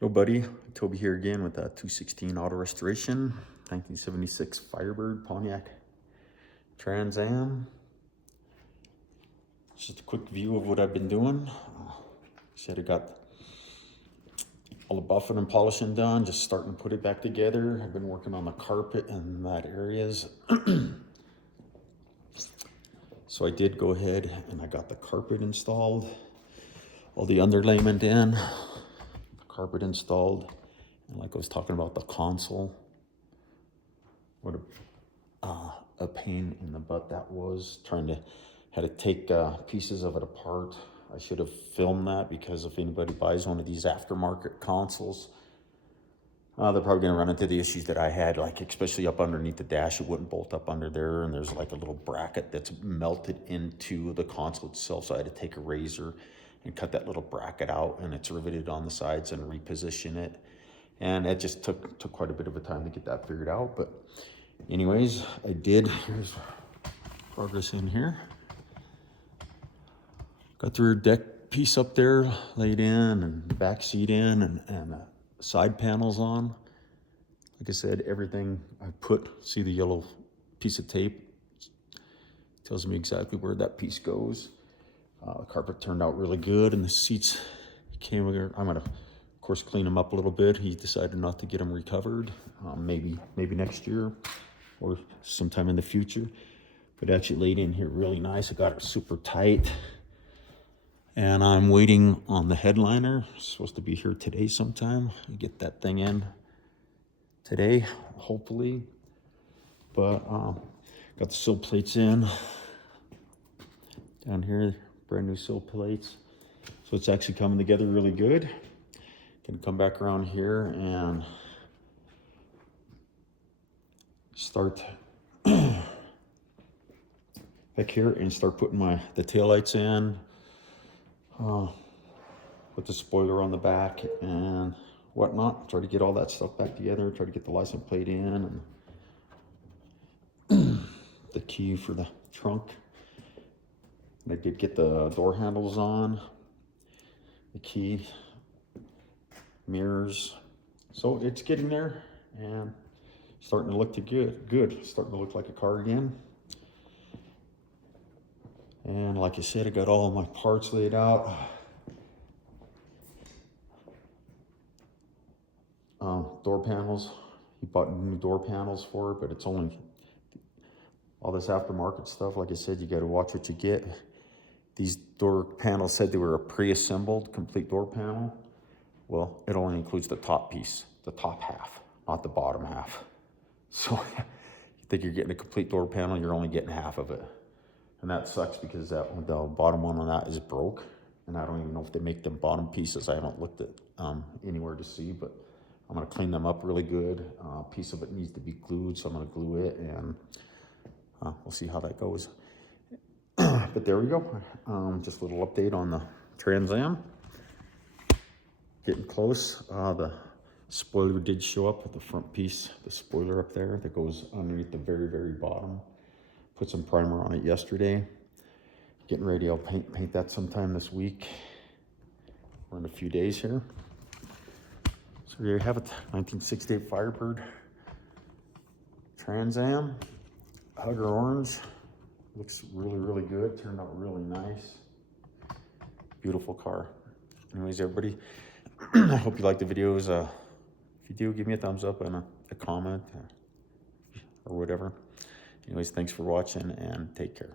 Hello buddy, Toby here again with a 216 Auto Restoration, 1976 Firebird Pontiac Trans Am. Just a quick view of what I've been doing. Said I got all the buffing and polishing done, just starting to put it back together. I've been working on the carpet and that areas. So I did go ahead and I got the carpet installed, all the underlayment in. Carpet installed, and like I was talking about the console, what a pain in the butt that was. Had to take pieces of it apart. I should have filmed that, because if anybody buys one of these aftermarket consoles, they're probably going to run into the issues that I had, like especially up underneath the dash. It wouldn't bolt up under there, and there's like a little bracket that's melted into the console itself, so I had to take a razor and cut that little bracket out, and it's riveted on the sides and reposition it. And it just took quite a bit of a time to get that figured out. But anyways, I did. Here's progress in here. Got the rear deck piece up there laid in, and the back seat in, and the side panels on. Like I said, everything I put, see the yellow piece of tape? Tells me exactly where that piece goes. The carpet turned out really good, and the seats came. I'm gonna, of course, clean them up a little bit. He decided not to get them recovered. Maybe next year or sometime in the future. But actually laid in here really nice. I got it super tight, and I'm waiting on the headliner. It's supposed to be here today sometime. I get that thing in today, hopefully. But got the sill plates in down here. Brand new sill plates. So it's actually coming together really good. Gonna come back around here and start back here and start putting the taillights in. Put the spoiler on the back and whatnot. Try to get all that stuff back together. Try to get the license plate in, and the key for the trunk. I did get the door handles on, the key, mirrors. So it's getting there and starting to look good. Starting to look like a car again. And like I said, I got all of my parts laid out. Door panels. He bought new door panels for it, but it's only all this aftermarket stuff. Like I said, you got to watch what you get. These door panels said they were a pre-assembled complete door panel. Well, it only includes the top piece, the top half, not the bottom half. So you think you're getting a complete door panel, you're only getting half of it. And that sucks, because the bottom one on that is broke. And I don't even know if they make them bottom pieces. I haven't looked at anywhere to see, but I'm gonna clean them up really good. A piece of it needs to be glued, so I'm gonna glue it, and we'll see how that goes. But there we go. Just a little update on the Trans Am. Getting close. The spoiler did show up with the front piece, the spoiler up there that goes underneath the very, very bottom. Put some primer on it yesterday. Getting ready, I'll paint that sometime this week. We're in a few days here. So there you have it, 1968 Firebird Trans Am. Hugger orange. Looks really, really good. Turned out really nice. Beautiful car. Anyways, everybody, I hope you like the videos. If you do, give me a thumbs up and a comment or whatever. Anyways, thanks for watching, and take care.